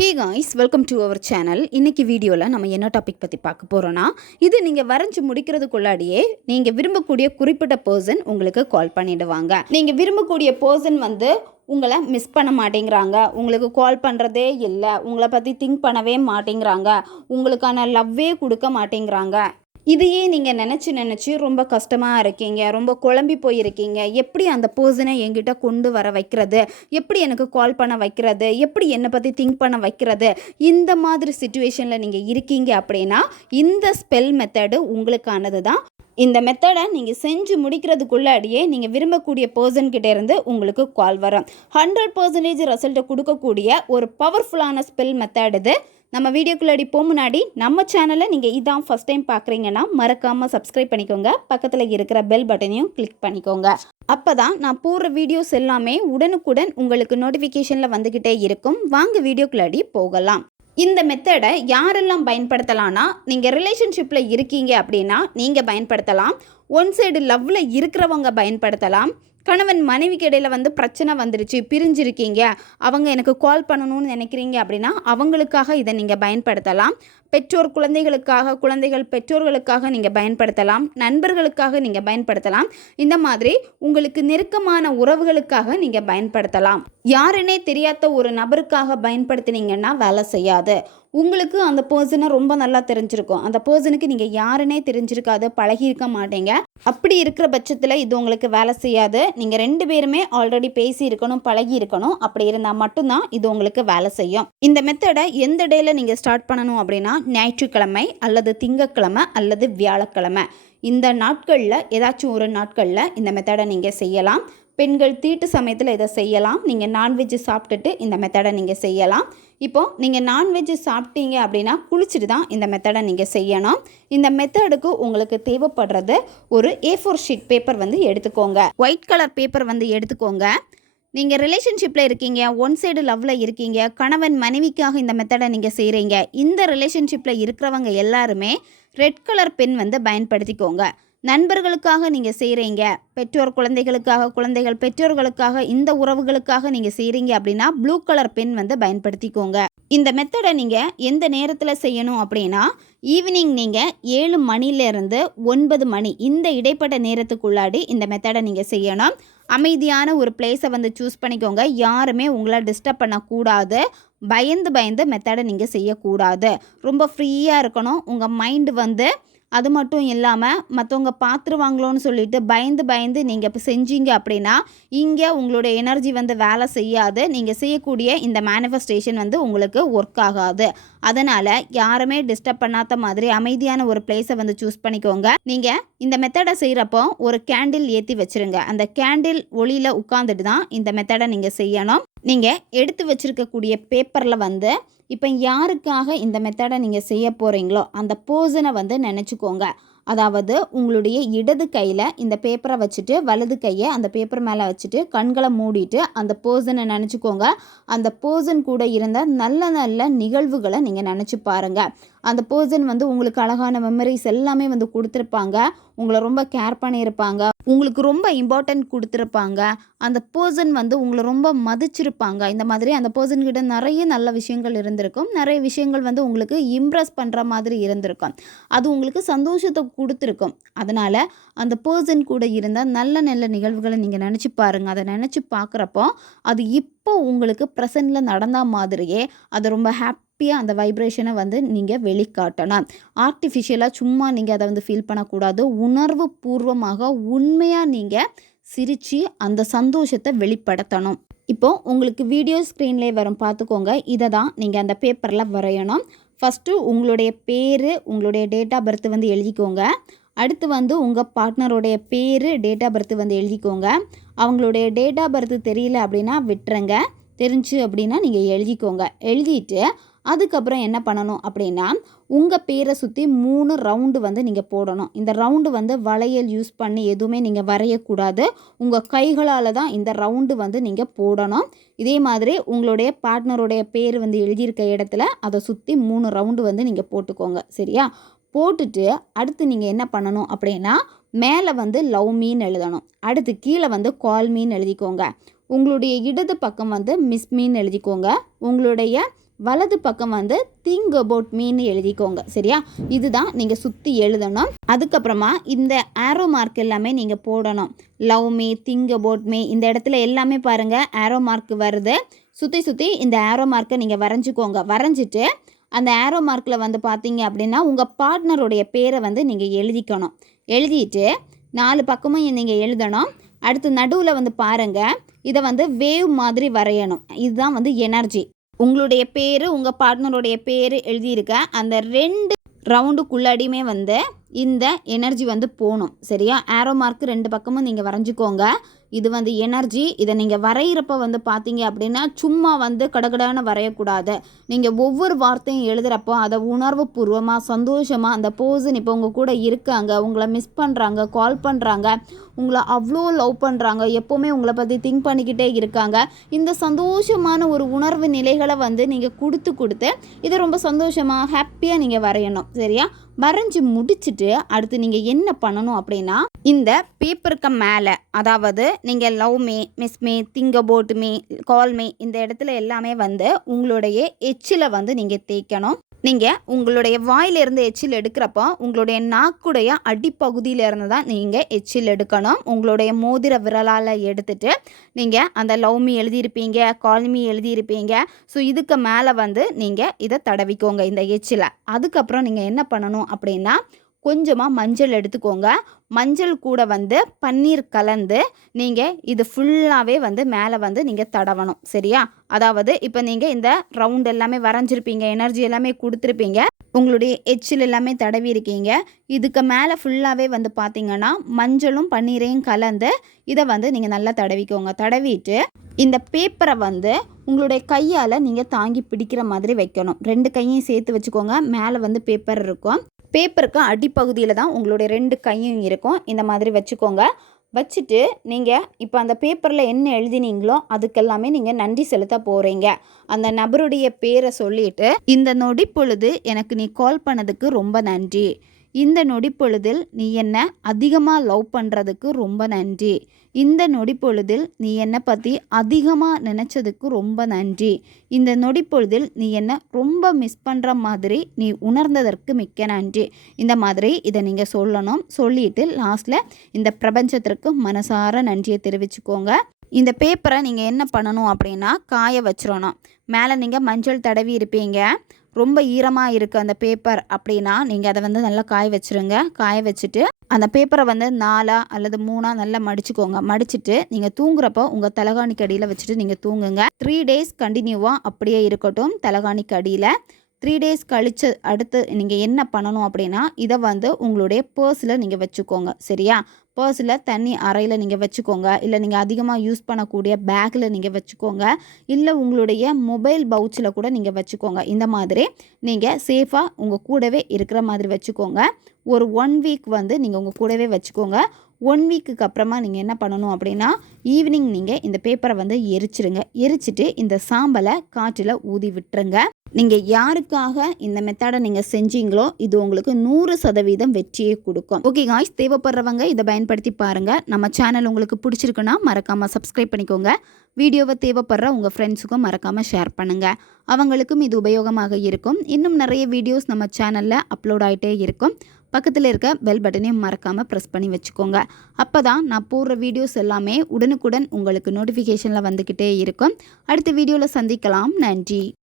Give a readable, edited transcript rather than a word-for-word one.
Hey guys, welcome to our channel. இன்றைக்கி வீடியோவில் நம்ம என்ன டாபிக் பற்றி பார்க்க போகிறோன்னா, இது நீங்கள் வரைஞ்சி முடிக்கிறதுக்குள்ளாடியே நீங்கள் விரும்பக்கூடிய குறிப்பிட்ட பர்சன் உங்களுக்கு கால் பண்ணிவிடுவாங்க. நீங்கள் விரும்பக்கூடிய பர்சன் உங்களை மிஸ் பண்ண மாட்டேங்கிறாங்க, உங்களுக்கு கால் பண்ணுறதே இல்லை, உங்களை பற்றி திங்க் பண்ணவே மாட்டேங்கிறாங்க, உங்களுக்கான லவ்வே கொடுக்க மாட்டேங்கிறாங்க. இதையே நீங்கள் நினச்சி ரொம்ப கஷ்டமாக இருக்கீங்க, ரொம்ப குழம்பி போயிருக்கீங்க. எப்படி அந்த பர்சனை என்கிட்ட கொண்டு வர வைக்கிறது, எப்படி எனக்கு கால் பண்ண வைக்கிறது, எப்படி என்னை பற்றி திங்க் பண்ண வைக்கிறது, இந்த மாதிரி சிச்சுவேஷனில் நீங்கள் இருக்கீங்க அப்படின்னா இந்த ஸ்பெல் மெத்தடு உங்களுக்கானது தான். இந்த மெத்தடை நீங்கள் செஞ்சு முடிக்கிறதுக்குள்ளாடியே நீங்கள் விரும்பக்கூடிய பர்சன்கிட்ட இருந்து உங்களுக்கு கால் வரும். 100% ரிசல்ட்டை கொடுக்கக்கூடிய ஒரு பவர்ஃபுல்லான ஸ்பெல் மெத்தட் இது. நம்ம வீடியோக்குள்ளாடி முன்னாடி நம்ம சேனலை நீங்கள் இதான் ஃபஸ்ட் டைம் பார்க்குறீங்கன்னா மறக்காமல் சப்ஸ்கிரைப் பண்ணிக்கோங்க. பக்கத்தில் இருக்கிற பெல் பட்டனையும் கிளிக் பண்ணிக்கோங்க. அப்போ தான் நான் போடுற வீடியோஸ் எல்லாமே உடனுக்குடன் உங்களுக்கு நோட்டிஃபிகேஷனில் வந்துக்கிட்டே இருக்கும். வாங்க வீடியோக்குள்ளாடி போகலாம். இந்த மெத்தடை யாரெல்லாம் பயன்படுத்தலாம்னா, நீங்கள் ரிலேஷன்ஷிப்பில் இருக்கீங்க அப்படின்னா நீங்கள் பயன்படுத்தலாம். ஒன் சைடு லவ்வில் இருக்கிறவங்க பயன்படுத்தலாம். கணவன் மனைவிக்கு இடையில் பிரச்சனை வந்துருச்சு, பிரிஞ்சிருக்கீங்க, அவங்க எனக்கு கால் பண்ணணும்னு நினைக்கிறீங்க அப்படின்னா அவங்களுக்காக இதை நீங்கள் பயன்படுத்தலாம். பெற்றோர் குழந்தைகளுக்காக, குழந்தைகள் பெற்றோர்களுக்காக நீங்கள் பயன்படுத்தலாம். நண்பர்களுக்காக நீங்கள் பயன்படுத்தலாம். இந்த மாதிரி உங்களுக்கு நெருக்கமான உறவுகளுக்காக நீங்கள் பயன்படுத்தலாம். யாருன்னே தெரியாத ஒரு நபருக்காக பயன்படுத்தினீங்கன்னா வேலை செய்யாது. உங்களுக்கு அந்த பர்சனை ரொம்ப நல்லா தெரிஞ்சிருக்கும், அந்த பர்சனுக்கு நீங்கள் யாருன்னே தெரிஞ்சிருக்காது, பழகியிருக்க மாட்டீங்க. அப்படி இருக்கிற பட்சத்தில் இது உங்களுக்கு வேலை செய்யாது. நீங்கள் 2 பேருமே ஆல்ரெடி பேசி இருக்கணும், பழகி இருக்கணும். அப்படி இருந்தால் மட்டும்தான் இது உங்களுக்கு வேலை செய்யும். இந்த மெத்தடை எந்த டேயில் நீங்கள் ஸ்டார்ட் பண்ணணும் அப்படின்னா, ஞாயிற்றுக்கிழமை அல்லது திங்கட்கிழமை அல்லது வியாழக்கிழமை, இந்த நாட்களில் ஏதாச்சும் ஒரு நாட்களில் இந்த மெத்தடை நீங்கள் செய்யலாம். பெண்கள் தீட்டு சமயத்தில் இதை செய்யலாம். நீங்கள் நான்வெஜ்ஜு சாப்பிட்டுட்டு இந்த மெத்தடை நீங்கள் செய்யலாம். இப்போது நீங்கள் நான்வெஜ்ஜு சாப்பிட்டீங்க அப்படின்னா குளிச்சுட்டு தான் இந்த மெத்தடை நீங்கள் செய்யணும். இந்த மெத்தடுக்கு உங்களுக்கு தேவைப்படுறது ஒரு A4 ஷீட் பேப்பர் எடுத்துக்கோங்க. ஒயிட் கலர் பேப்பர் எடுத்துக்கோங்க. நீங்கள் ரிலேஷன்ஷிப்பில் இருக்கீங்க, ஒன் சைடு லவ்வில் இருக்கீங்க, கணவன் மனைவிக்காக இந்த மெத்தடை நீங்கள் செய்கிறீங்க. இந்த ரிலேஷன்ஷிப்பில் இருக்கிறவங்க எல்லாருமே ரெட் கலர் பென் பயன்படுத்திக்கோங்க. நண்பர்களுக்காக நீங்கள் செய்கிறீங்க, பெற்றோர் குழந்தைகளுக்காக, குழந்தைகள் பெற்றோர்களுக்காக, இந்த உறவுகளுக்காக நீங்கள் செய்கிறீங்க அப்படின்னா ப்ளூ கலர் பென் பயன்படுத்திக்கோங்க. இந்த மெத்தடை நீங்கள் எந்த நேரத்தில் செய்யணும் அப்படின்னா, ஈவினிங் நீங்கள் 7 மணிலேருந்து 9 மணி இந்த இடைப்பட்ட நேரத்துக்குள்ளாடி இந்த மெத்தடை நீங்கள் செய்யணும். அமைதியான ஒரு பிளேஸை சூஸ் பண்ணிக்கோங்க. யாருமே உங்களை டிஸ்டர்ப் பண்ணக்கூடாது. பயந்து மெத்தடை நீங்கள் செய்யக்கூடாது. ரொம்ப ஃப்ரீயாக இருக்கணும். உங்கள் மைண்டு அது மட்டும் இல்லாமல் மற்றவங்க பார்த்துருவாங்களோன்னு சொல்லிட்டு பயந்து நீங்கள் இப்போ செஞ்சீங்க அப்படின்னா இங்கே உங்களுடைய எனர்ஜி வேலை செய்யாது. நீங்கள் செய்யக்கூடிய இந்த மேனிஃபெஸ்டேஷன் உங்களுக்கு ஒர்க் ஆகாது. அதனால் யாருமே டிஸ்டர்ப் பண்ணாத மாதிரி அமைதியான ஒரு பிளேஸை சூஸ் பண்ணிக்கோங்க. நீங்கள் இந்த மெத்தடை செய்கிறப்போ ஒரு கேண்டில் ஏற்றி வச்சுருங்க. அந்த கேண்டில் ஒளியில் உட்காந்துட்டு தான் இந்த மெத்தடை நீங்கள் செய்யணும். நீங்கள் எடுத்து வச்சுருக்கக்கூடிய பேப்பரில் இப்போ யாருக்காக இந்த மெத்தடை நீங்கள் செய்ய போகிறீங்களோ அந்த பர்சனை நினச்சிக்கோங்க. அதாவது உங்களுடைய இடது கையில் இந்த பேப்பரை வச்சுட்டு வலது கையை அந்த பேப்பர் மேலே வச்சுட்டு கண்களை மூடிட்டு அந்த பர்சனை நினச்சிக்கோங்க. அந்த பர்சன் கூட இருந்த நல்ல நல்ல நிகழ்வுகளை நீங்கள் நினச்சி பாருங்கள். அந்த பர்சன் உங்களுக்கு அழகான மெமரிஸ் எல்லாமே கொடுத்துருப்பாங்க. உங்களை ரொம்ப கேர் பண்ணியிருப்பாங்க, உங்களுக்கு ரொம்ப இம்பார்ட்டன்ட் கொடுத்துருப்பாங்க. அந்த பர்சன் உங்களை ரொம்ப மதிச்சிருப்பாங்க. இந்த மாதிரி அந்த பர்சன்கிட்ட நிறைய நல்ல விஷயங்கள் இருந்திருக்கும். நிறைய விஷயங்கள் உங்களுக்கு இம்ப்ரெஸ் பண்ணுற மாதிரி இருந்திருக்கும். அது உங்களுக்கு சந்தோஷத்தை கொடுத்துருக்கும். அதனால் அந்த பர்சன் கூட இருந்த நல்ல நல்ல நிகழ்வுகளை நீங்கள் நினச்சி பாருங்கள். அதை நினச்சி பார்க்குறப்போ அது இப்போ உங்களுக்கு ப்ரெசண்டில் நடந்த மாதிரியே அது ரொம்ப ஹாப்பியாக அந்த வைப்ரேஷனை நீங்கள் வெளிக்காட்டணும். ஆர்டிஃபிஷியலாக சும்மா நீங்கள் அதை ஃபீல் பண்ணக்கூடாது. உணர்வு பூர்வமாக உண்மையாக நீங்கள் சிரித்து அந்த சந்தோஷத்தை வெளிப்படுத்தணும். இப்போது உங்களுக்கு வீடியோ ஸ்க்ரீன்லேயே வரும், பார்த்துக்கோங்க. இதை தான் நீங்கள் அந்த பேப்பரில் வரையணும். ஃபஸ்ட்டு உங்களுடைய பேர், உங்களுடைய டேட் ஆஃப் பர்த் எழுதிக்கோங்க. அடுத்து உங்கள் பார்ட்னருடைய பேர், டேட் ஆஃப் பர்த் எழுதிக்கோங்க. அவங்களுடைய டேட் ஆஃப் பர்த் தெரியல அப்படின்னா விட்டுருங்க. தெரிஞ்சு அப்படின்னா நீங்கள் எழுதிக்கோங்க. எழுதிட்டு அதுக்கப்புறம் என்ன பண்ணணும் அப்படின்னா, உங்கள் பேரை சுற்றி 3 ரவுண்டு நீங்கள் போடணும். இந்த ரவுண்டு வளையல் யூஸ் பண்ணி எதுவுமே நீங்கள் வரையக்கூடாது. உங்கள் கைகளால் தான் இந்த ரவுண்டு நீங்கள் போடணும். இதே மாதிரி உங்களுடைய பார்ட்னருடைய பேர் எழுதியிருக்க இடத்துல அதை சுற்றி 3 ரவுண்டு நீங்கள் போட்டுக்கோங்க. சரியா? போட்டுட்டு அடுத்து நீங்கள் என்ன பண்ணணும் அப்படின்னா, மேலே லவ் மீன்னு எழுதணும். அடுத்து கீழே கால் மீன்னு எழுதிக்கோங்க. உங்களுடைய இடது பக்கம் மிஸ் மீன்னு எழுதிக்கோங்க. உங்களுடைய வலது பக்கம் வந்து திங்க் அபவுட் மீன்னு எழுதிக்கோங்க. சரியா? இதுதான் நீங்கள் சுற்றி எழுதணும். அதுக்கப்புறமா இந்த ஆரோ மார்க் எல்லாமே நீங்கள் போடணும். Love me, think about me, இந்த இடத்துல எல்லாமே பாருங்கள் ஆரோ மார்க் வருது. சுற்றி இந்த ஆரோ மார்க்கை நீங்கள் வரைஞ்சிக்கோங்க. வரைஞ்சிட்டு அந்த ஆரோ மார்க்கில் வந்து பார்த்தீங்க அப்படின்னா உங்கள் பார்ட்னருடைய பேரை வந்து நீங்கள் எழுதிக்கணும். எழுதிட்டு 4 பக்கமும் நீங்கள் எழுதணும். அடுத்து நடுவில் வந்து பாருங்கள், இதை வந்து வேவ் மாதிரி வரையணும். இதுதான் வந்து எனர்ஜி. உங்களுடைய பேர், உங்கள் பார்ட்னருடைய பேர் எழுதியிருக்க அந்த 2 ரவுண்டுக்குள்ளாடியுமே வந்து இந்த எனர்ஜி வந்து போகணும். சரியா? ஆரோ மார்க் 2 பக்கமும் நீங்கள் வரைஞ்சிக்கோங்க. இது வந்து எனர்ஜி. இதை நீங்கள் வரைகிறப்ப வந்து பார்த்தீங்க அப்படின்னா சும்மா வந்து கடகடான வரையக்கூடாது. நீங்கள் ஒவ்வொரு வார்த்தையும் எழுதுகிறப்போ அதை உணர்வு பூர்வமாக சந்தோஷமாக அந்த பர்சன் இப்போ உங்கள் கூட இருக்காங்க, உங்களை மிஸ் பண்ணுறாங்க, கால் பண்ணுறாங்க, உங்களை அவ்வளோ லவ் பண்ணுறாங்க, எப்போவுமே உங்களை பற்றி திங்க் பண்ணிக்கிட்டே இருக்காங்க. இந்த சந்தோஷமான ஒரு உணர்வு நிலைகளை வந்து நீங்கள் கொடுத்து இதை ரொம்ப சந்தோஷமாக ஹாப்பியாக நீங்கள் வரையணும். சரியா? வரைஞ்சி முடிச்சுட்டு அடுத்து நீங்கள் என்ன பண்ணணும் அப்படின்னா இந்த பேப்பருக்கு மேலே, அதாவது நீங்கள் love me, miss me, think about me, call me, இந்த இடத்துல எல்லாமே வந்து உங்களுடைய எச்சில் வந்து நீங்கள் தேய்க்கணும். நீங்கள் உங்களுடைய வாயிலிருந்து எச்சில் எடுக்கிறப்போ உங்களுடைய நாக்குடைய அடிப்பகுதியிலேருந்து தான் நீங்கள் எச்சில் எடுக்கணும். உங்களுடைய மோதிர விரலால் எடுத்துட்டு நீங்கள் அந்த லவ் மீ எழுதியிருப்பீங்க, கால் மீ எழுதியிருப்பீங்க. ஸோ இதுக்கு மேலே வந்து நீங்கள் இதை தடவிக்கோங்க இந்த எச்சிலை. அதுக்கப்புறம் நீங்கள் என்ன பண்ணணும் அப்படின்னா கொஞ்சமாக மஞ்சள் எடுத்துக்கோங்க. மஞ்சள் கூட வந்து பன்னீர் கலந்து நீங்கள் இது ஃபுல்லாகவே வந்து மேலே வந்து நீங்கள் தடவணும். சரியா? அதாவது இப்போ நீங்கள் இந்த ரவுண்ட் எல்லாமே வரைஞ்சிருப்பீங்க, எனர்ஜி எல்லாமே கொடுத்துருப்பீங்க, உங்களுடைய எச்சில் எல்லாமே தடவி இருக்கீங்க. இதுக்கு மேலே ஃபுல்லாகவே வந்து பார்த்தீங்கன்னா மஞ்சளும் பன்னீரையும் கலந்து இதை வந்து நீங்கள் நல்லா தடவிக்கோங்க. தடவிட்டு இந்த பேப்பரை வந்து உங்களுடைய கையால் நீங்கள் தாங்கி பிடிக்கிற மாதிரி வைக்கணும். 2 கையையும் சேர்த்து வச்சுக்கோங்க. மேலே வந்து பேப்பர் இருக்கும். பேப்பருக்கு அடிப்பகுதியில் தான் உங்களுடைய 2 கையும் இருக்கும். இந்த மாதிரி வச்சுக்கோங்க. வச்சுட்டு நீங்கள் இப்போ அந்த பேப்பரில் என்ன எழுதினீங்களோ அதுக்கெல்லாமே நீங்கள் நன்றி செலுத்த போகிறீங்க. அந்த நபருடைய பேரை சொல்லிட்டு, இந்த நொடி பொழுது எனக்கு நீ கால் பண்ணதுக்கு ரொம்ப நன்றி, இந்த நொடி பொழுதில் நீ என்னை அதிகமாக லவ் பண்ணுறதுக்கு ரொம்ப நன்றி, இந்த நொடி பொழுதில் நீ என்னை பற்றி அதிகமாக நினச்சதுக்கு ரொம்ப நன்றி, இந்த நொடி பொழுதில் நீ என்னை ரொம்ப மிஸ் பண்ணுற மாதிரி நீ உணர்ந்ததற்கு மிக்க நன்றி. இந்த மாதிரி இதை நீங்கள் சொல்லணும். சொல்லிட்டு லாஸ்ட்டில் இந்த பிரபஞ்சத்திற்கு மனசார நன்றியை தெரிவிச்சுக்கோங்க. இந்த பேப்பரை நீங்கள் என்ன பண்ணணும் அப்படின்னா காய வச்சிடணும். மேலே நீங்கள் மஞ்சள் தடவி இருப்பீங்க, ரொம்ப ஈரமாக இருக்குது அந்த பேப்பர் அப்படின்னா நீங்கள் அதை வந்து நல்லா காய வச்சுருங்க. காய வச்சுட்டு அந்த பேப்பரை வந்து 4 அல்லது 3 நல்லா மடிச்சுக்கோங்க. மடிச்சுட்டு நீங்கள் தூங்குறப்போ உங்கள் தலகாணிக்கு அடியில் வச்சுட்டு நீங்கள் தூங்குங்க. 3 டேஸ் கண்டினியூவாக அப்படியே இருக்கட்டும் தலகாணிக்கு அடியில். 3 டேஸ் கழித்து அடுத்து நீங்கள் என்ன பண்ணணும் அப்படின்னா இதை வந்து உங்களுடைய பர்ஸில் நீங்கள் வச்சுக்கோங்க. சரியா? பர்ஸில் தண்ணி அறையில் நீங்கள் வச்சுக்கோங்க. இல்லை நீங்கள் அதிகமாக யூஸ் பண்ணக்கூடிய பேக்கில் நீங்கள் வச்சுக்கோங்க. இல்லை உங்களுடைய மொபைல் பவுச்சில் கூட நீங்கள் வச்சுக்கோங்க. இந்த மாதிரி நீங்கள் சேஃபாக உங்கள் கூடவே இருக்கிற மாதிரி வச்சுக்கோங்க. ஒரு 1 வீக் வந்து நீங்கள் உங்கள் கூடவே வச்சுக்கோங்க. 1 வீக்குக்கு அப்புறமா நீங்கள் என்ன பண்ணணும் அப்படின்னா ஈவினிங் நீங்கள் இந்த பேப்பரை வந்து எரிச்சிருங்க. எரிச்சிட்டு இந்த சாம்பலை காற்றில் ஊதி விட்டுருங்க. நீங்கள் யாருக்காக இந்த மெத்தடை நீங்கள் செஞ்சீங்களோ இது உங்களுக்கு 100% வெற்றியை கொடுக்கும். ஓகே காய்ஸ், தேவைப்படுறவங்க இதை பயன்படுத்தி பாருங்கள். நம்ம சேனல் உங்களுக்கு பிடிச்சிருக்குன்னா மறக்காமல் சப்ஸ்கிரைப் பண்ணிக்கோங்க. வீடியோவை தேவைப்படுற உங்கள் ஃப்ரெண்ட்ஸுக்கும் மறக்காமல் ஷேர் பண்ணுங்கள். அவங்களுக்கும் இது உபயோகமாக இருக்கும். இன்னும் நிறைய வீடியோஸ் நம்ம சேனலில் அப்லோட் ஆகிட்டே இருக்கும். பக்கத்தில் இருக்க பெல் பட்டனையும் மறக்காமல் ப்ரெஸ் பண்ணி வச்சுக்கோங்க. அப்போ தான் நான் போடுற வீடியோஸ் எல்லாமே உடனுக்குடன் உங்களுக்கு நோட்டிஃபிகேஷனில் வந்துக்கிட்டே இருக்கும். அடுத்த வீடியோவில் சந்திக்கலாம். நன்றி.